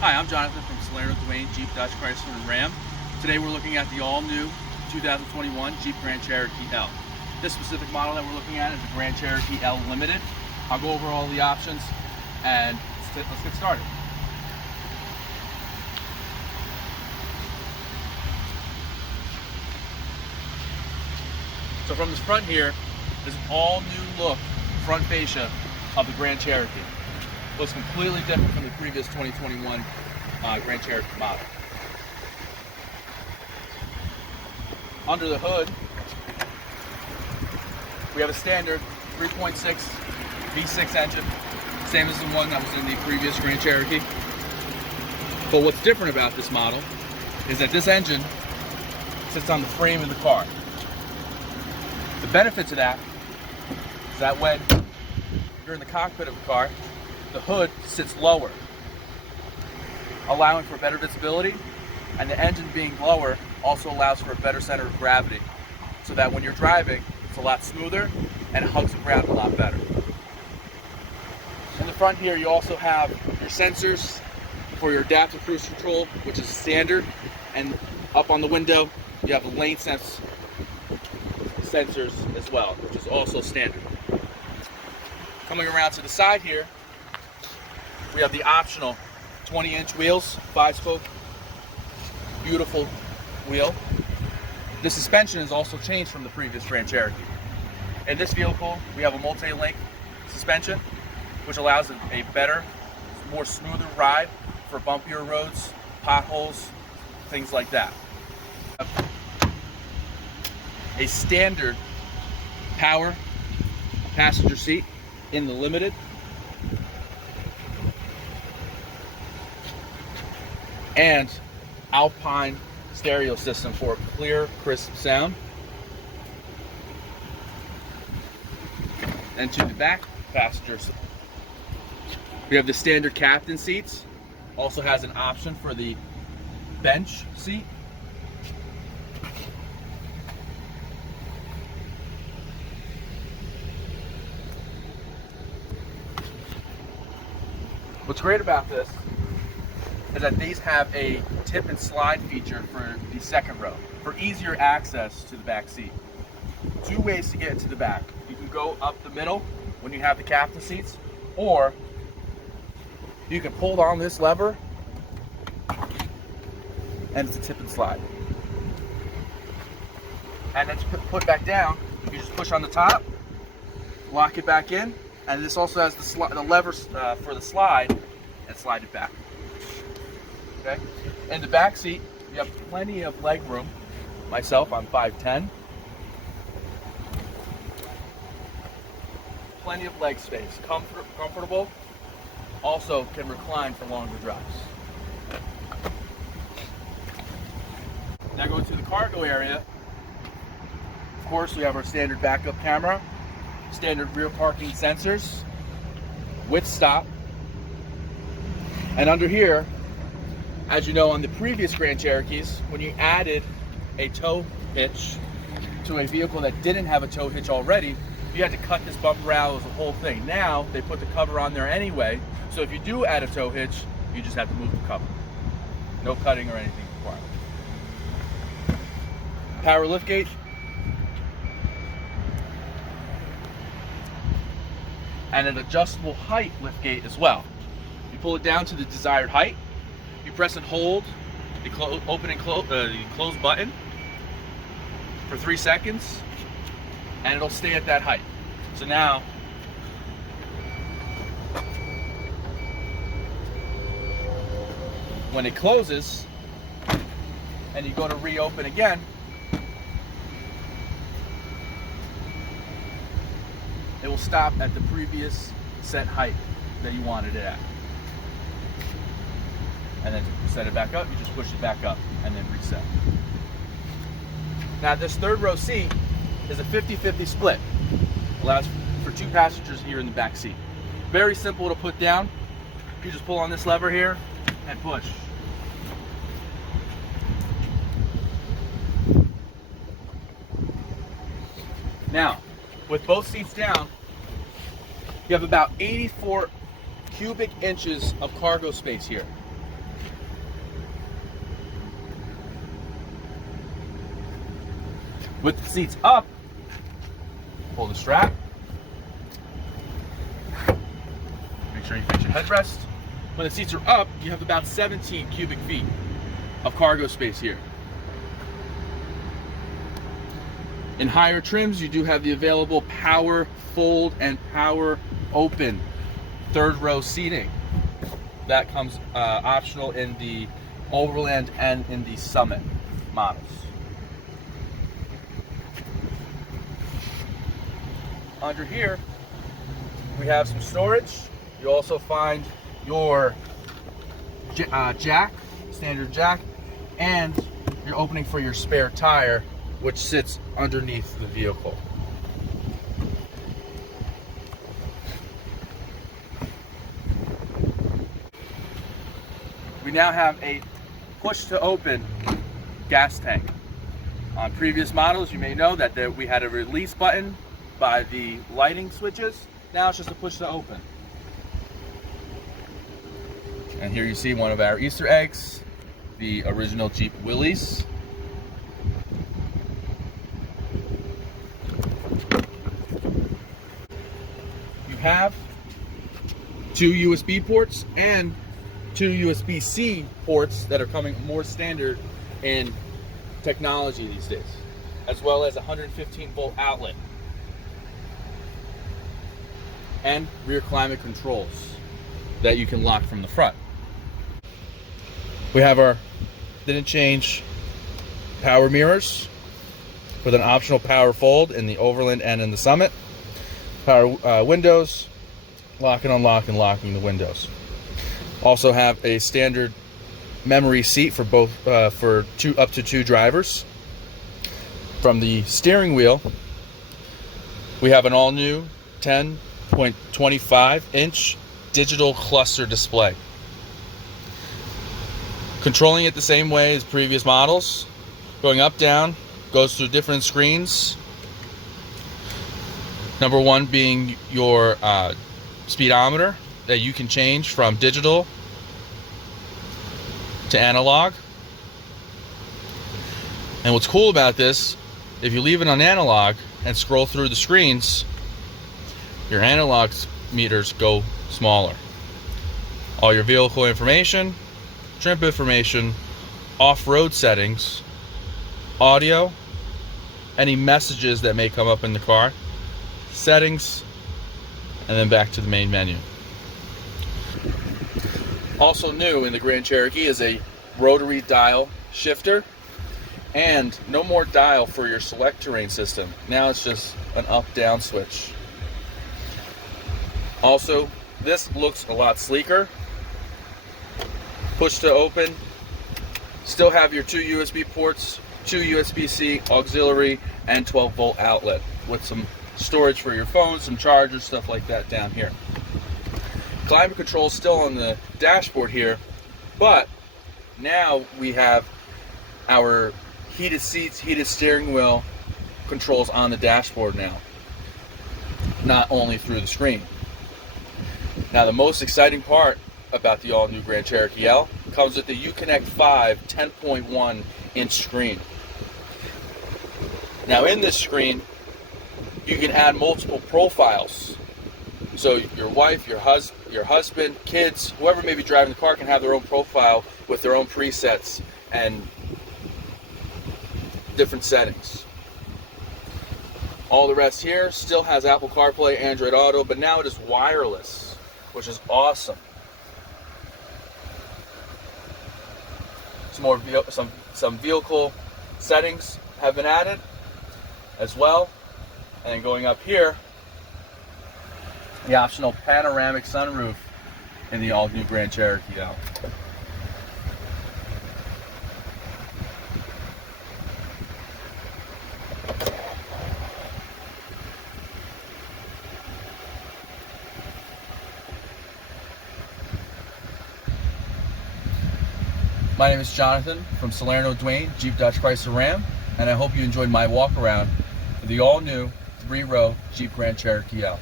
Hi, I'm Jonathan from Salerno, Dwayne, Jeep, Dodge, Chrysler, and Ram. Today we're looking at the all-new 2021 Jeep Grand Cherokee L. This specific model that we're looking at is the Grand Cherokee L Limited. I'll go over all the options and let's get started. So from this front here is an all-new look front fascia of the Grand Cherokee. Looks completely different from the previous 2021 Grand Cherokee model. Under the hood, we have a standard 3.6 V6 engine, same as the one that was in the previous Grand Cherokee. But what's different about this model is that this engine sits on the frame of the car. The benefit to that is that when you're in the cockpit of the car, the hood sits lower, allowing for better visibility, and the engine being lower also allows for a better center of gravity, so that when you're driving, it's a lot smoother and it hugs the ground a lot better. In the front here, you also have your sensors for your adaptive cruise control, which is standard, and up on the window, you have the lane sense sensors as well, which is also standard. Coming around to the side here, we have the optional 20-inch wheels, 5-spoke, beautiful wheel. The suspension is also changed from the previous Grand Cherokee. In this vehicle, we have a multi-link suspension, which allows a better, more smoother ride for bumpier roads, potholes, things like that. A standard power passenger seat in the Limited. And Alpine stereo system for a clear, crisp sound. And to the back passengers, we have the standard captain seats. Also has an option for the bench seat. What's great about this is that these have a tip and slide feature for the second row for easier access to the back seat. Two ways to get into the back. You can go up the middle when you have the captain seats, or you can pull on this lever and it's a tip and slide. And then to put back down, you just push on the top, lock it back in, and this also has the levers for the slide and slide it back. Okay. In the back seat, you have plenty of leg room. Myself, I'm 5'10". Plenty of leg space. Comfortable. Also can recline for longer drives. Now going to the cargo area. Of course, we have our standard backup camera, standard rear parking sensors with stop. And under here, as you know, on the previous Grand Cherokees, when you added a tow hitch to a vehicle that didn't have a tow hitch already, you had to cut this bumper out as a whole thing. Now, they put the cover on there anyway, so if you do add a tow hitch, you just have to move the cover. No cutting or anything required. Power liftgate. And an adjustable height liftgate as well. You pull it down to the desired height. You press and hold the open and the close button for 3 seconds, and it'll stay at that height. So now, when it closes and you go to reopen again, it will stop at the previous set height that you wanted it at. And then to set it back up, you just push it back up and then reset. Now this third row seat is a 50-50 split. Allows for 2 passengers here in the back seat. Very simple to put down. You just pull on this lever here and push. Now, with both seats down, you have about 84 cubic inches of cargo space here. With the seats up, pull the strap. Make sure you fix your headrest. When the seats are up, you have about 17 cubic feet of cargo space here. In higher trims, you do have the available power fold and power open third row seating. That comes optional in the Overland and in the Summit models. Under here, we have some storage. You also find your jack, standard jack, and your opening for your spare tire, which sits underneath the vehicle. We now have a push to open gas tank. On previous models, you may know that we had a release button by the lighting switches. Now it's just a push to open. And here you see one of our Easter eggs, the original Jeep Willys. You have 2 USB ports and 2 USB-C ports that are coming more standard in technology these days, as well as a 115-volt outlet and rear climate controls that you can lock from the front. We have our didn't change power mirrors with an optional power fold in the Overland and in the Summit. Power windows, lock and unlock and locking the windows. Also have a standard memory seat for both for up to 2 drivers. From the steering wheel, we have an all-new 10.25-inch digital cluster display. Controlling it the same way as previous models, going up, down, goes through different screens. Number 1 being your speedometer that you can change from digital to analog. And what's cool about this, if you leave it on analog and scroll through the screens, your analog meters go smaller. All your vehicle information, trim information, off-road settings, audio, any messages that may come up in the car, settings, and then back to the main menu. Also new in the Grand Cherokee is a rotary dial shifter, and no more dial for your select terrain system. Now it's just an up-down switch. Also, this looks a lot sleeker. Push to open. Still have your 2 USB ports, 2 USB-C auxiliary, and 12-volt outlet with some storage for your phone, some chargers, stuff like that down here. Climate control still on the dashboard here, but now we have our heated seats, heated steering wheel controls on the dashboard now, not only through the screen. Now the most exciting part about the all-new Grand Cherokee L comes with the Uconnect 5 10.1 inch screen. Now in this screen, you can add multiple profiles. So your wife, your husband, kids, whoever may be driving the car can have their own profile with their own presets and different settings. All the rest here still has Apple CarPlay, Android Auto, but now it is wireless, which is awesome. Some vehicle settings have been added as well. And then going up here, the optional Panoramic Sunroof in the all-new Grand Cherokee L. My name is Jonathan from Salerno Dwayne, Jeep Dodge Chrysler Ram, and I hope you enjoyed my walk around for the all-new 3-row Jeep Grand Cherokee L.